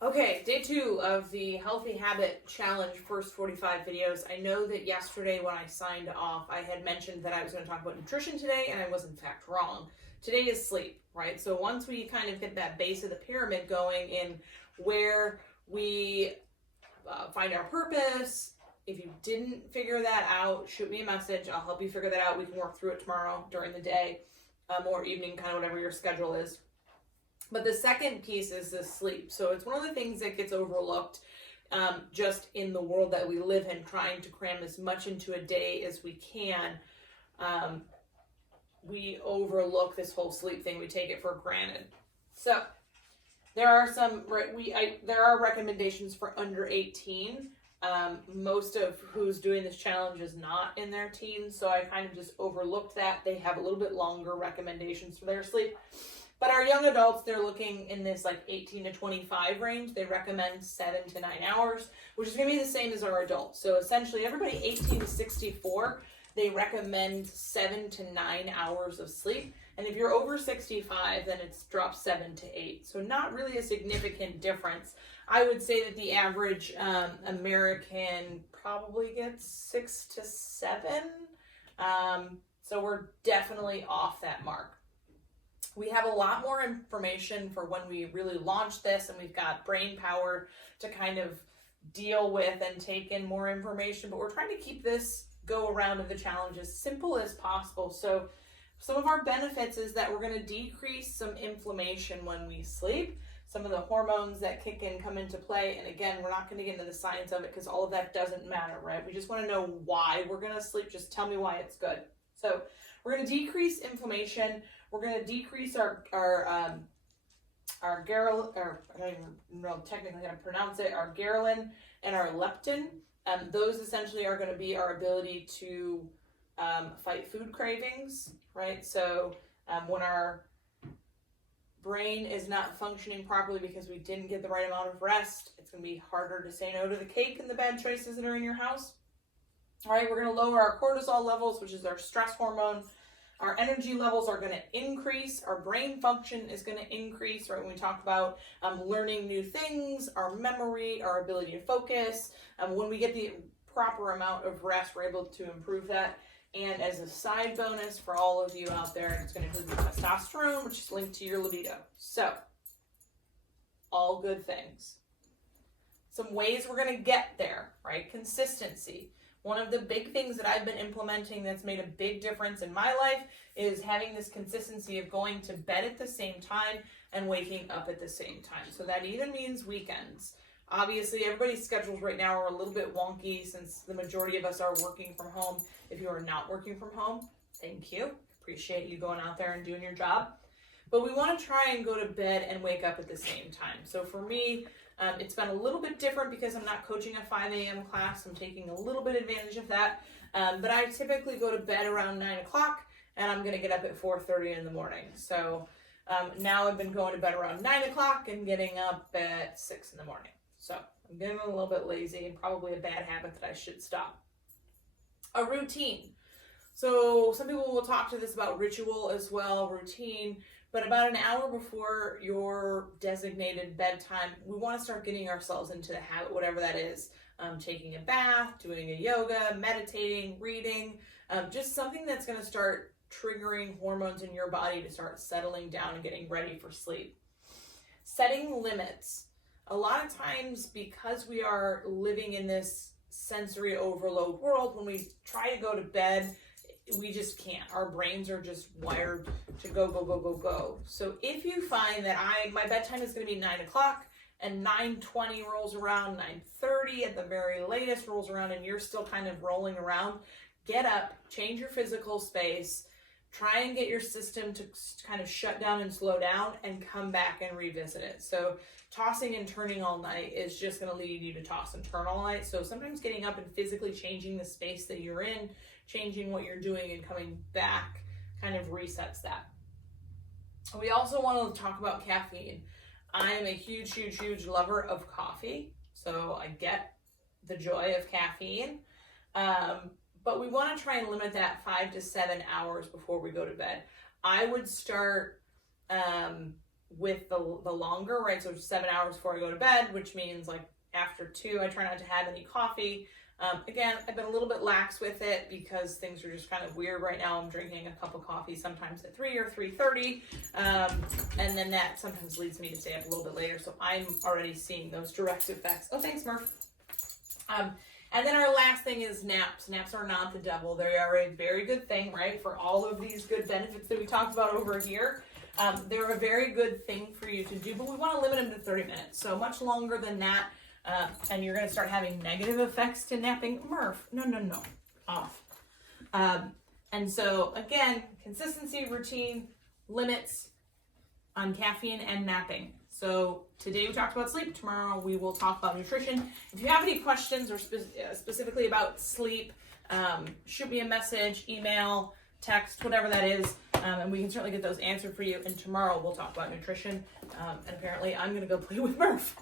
Okay, day 2 of the Healthy Habit Challenge first 45 videos. I know that yesterday when I signed off, I had mentioned that I was going to talk about nutrition today, and I was in fact wrong. Today is sleep, right? So once we kind of get that base of the pyramid going in where we find our purpose, if you didn't figure that out, shoot me a message. I'll help you figure that out. We can work through it tomorrow during the day or evening, kind of whatever your schedule is. But the second piece is the sleep. So it's one of the things that gets overlooked just in the world that we live in, trying to cram as much into a day as we can. We overlook this whole sleep thing. We take it for granted. So there are there are recommendations for under 18. Most of who's doing this challenge is not in their teens, so I kind of just overlooked that. They have a little bit longer recommendations for their sleep. But our young adults, they're looking in this like 18 to 25 range. They recommend 7 to 9 hours, which is going to be the same as our adults. So essentially, everybody 18 to 64, they recommend 7 to 9 hours of sleep. And if you're over 65, then it's dropped 7 to 8. So not really a significant difference. I would say that the average American probably gets 6 to 7. So we're definitely off that mark. We have a lot more information for when we really launch this, and we've got brain power to kind of deal with and take in more information, but we're trying to keep this go around of the challenge as simple as possible. So some of our benefits is that we're going to decrease some inflammation when we sleep. Some of the hormones that kick in come into play, and again, we're not going to get into the science of it because all of that doesn't matter, right? We just want to know why we're going to sleep. Just tell me why it's good. So we're going to decrease inflammation. We're going to decrease our I don't even know technically how to pronounce it, our ghrelin and our leptin. Those essentially are going to be our ability to fight food cravings, right? So when our brain is not functioning properly because we didn't get the right amount of rest, it's going to be harder to say no to the cake and the bad choices that are in your house. All right, we're going to lower our cortisol levels, which is our stress hormone. Our energy levels are going to increase. Our brain function is going to increase, right? When we talk about learning new things, our memory, our ability to focus. When we get the proper amount of rest, we're able to improve that. And as a side bonus for all of you out there, it's going to include testosterone, which is linked to your libido. So, all good things. Some ways we're going to get there, right? Consistency. One of the big things that I've been implementing that's made a big difference in my life is having this consistency of going to bed at the same time and waking up at the same time. So that even means weekends. Obviously, everybody's schedules right now are a little bit wonky since the majority of us are working from home. If you are not working from home, thank you. Appreciate you going out there and doing your job. But we want to try and go to bed and wake up at the same time. So for me, it's been a little bit different because I'm not coaching a 5 a.m. class. I'm taking a little bit advantage of that. But I typically go to bed around 9 o'clock, and I'm going to get up at 4:30 in the morning. So now I've been going to bed around 9 o'clock and getting up at 6 in the morning. So I'm getting a little bit lazy and probably a bad habit that I should stop. A routine. So some people will talk to this about ritual as well, routine. But about an hour before your designated bedtime, we want to start getting ourselves into the habit, whatever that is. Taking a bath, doing a yoga, meditating, reading, just something that's going to start triggering hormones in your body to start settling down and getting ready for sleep. Setting limits. A lot of times, because we are living in this sensory overload world, when we try to go to bed, we just can't. Our brains are just wired to go, go, go, go, go. So if you find that my bedtime is going to be 9 o'clock and 9:20 rolls around, 9:30 at the very latest rolls around, and you're still kind of rolling around, get up, change your physical space, try and get your system to kind of shut down and slow down and come back and revisit it. So tossing and turning all night is just going to lead you to toss and turn all night. So sometimes getting up and physically changing the space that you're in, changing what you're doing and coming back kind of resets that. We also want to talk about caffeine. I am a huge, huge, huge lover of coffee, so I get the joy of caffeine. But we want to try and limit that 5 to 7 hours before we go to bed. I would start with the longer, right? So 7 hours before I go to bed, which means like after 2, I try not to have any coffee. Again, I've been a little bit lax with it because things are just kind of weird right now. I'm drinking a cup of coffee sometimes at 3 or 3:30, and then that sometimes leads me to stay up a little bit later. So I'm already seeing those direct effects. Oh, thanks, Murph. And then our last thing is naps. Naps are not the devil. They are a very good thing, right? For all of these good benefits that we talked about over here. They're a very good thing for you to do, but we want to limit them to 30 minutes. So much longer than that, and you're going to start having negative effects to napping. Murph, no, off. And so, again, consistency, routine, limits on caffeine and napping. So today we talked about sleep. Tomorrow we will talk about nutrition. If you have any questions or specifically about sleep, shoot me a message, email, text, whatever that is, and we can certainly get those answered for you. And tomorrow we'll talk about nutrition. And apparently I'm going to go play with Murph.